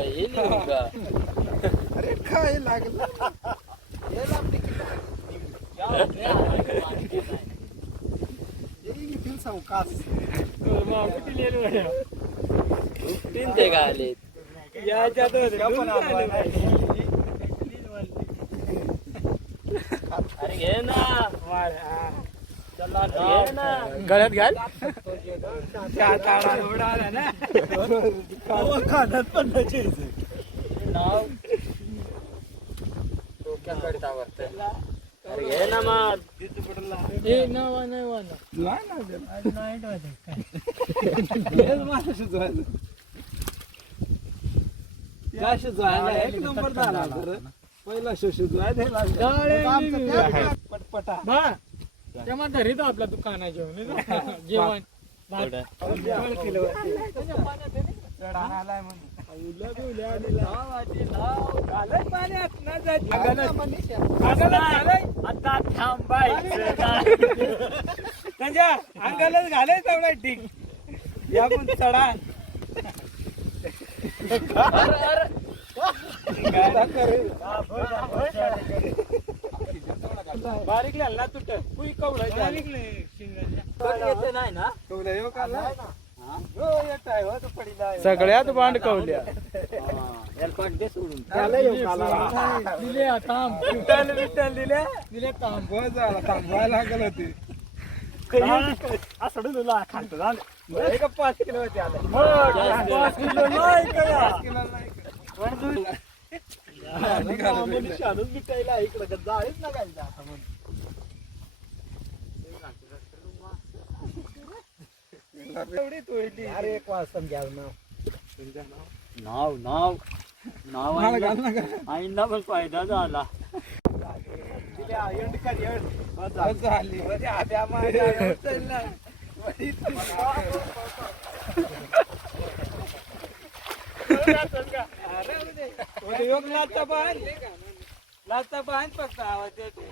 काही लिहू का? अरे काय लागलं सावकाश तीन ते घाले अरे घे ना घे ना गळ्यात घाल खाण्यात पण नाव डोक्याकडे आवडतं अरे घे ना मग एक नंबर झाला पहिला शिजवायला पटपटा तेव्हा धरीत आपला दुकाना जेवण जेवण आता थांबायचं त्यांच्या अंगालाच घालायचं तेवढा ठीक या पण चढा बारीक लागला तुट कुई कवडा येते नाही ना सगळ्यात बांड कवल्या दिले विठ्ठल दिल्या दिले तांब थांबवायला लागल होते असं तुला खालतो झालं 5 किलो होते आता 5 किलो नाही कया मिठाईला इकडं जाळीच ना घालता अरे एक वाजता घ्या नाव नाव नाव आईंना पण फायदा झाला लाचा बांध फक्त आवाज येतो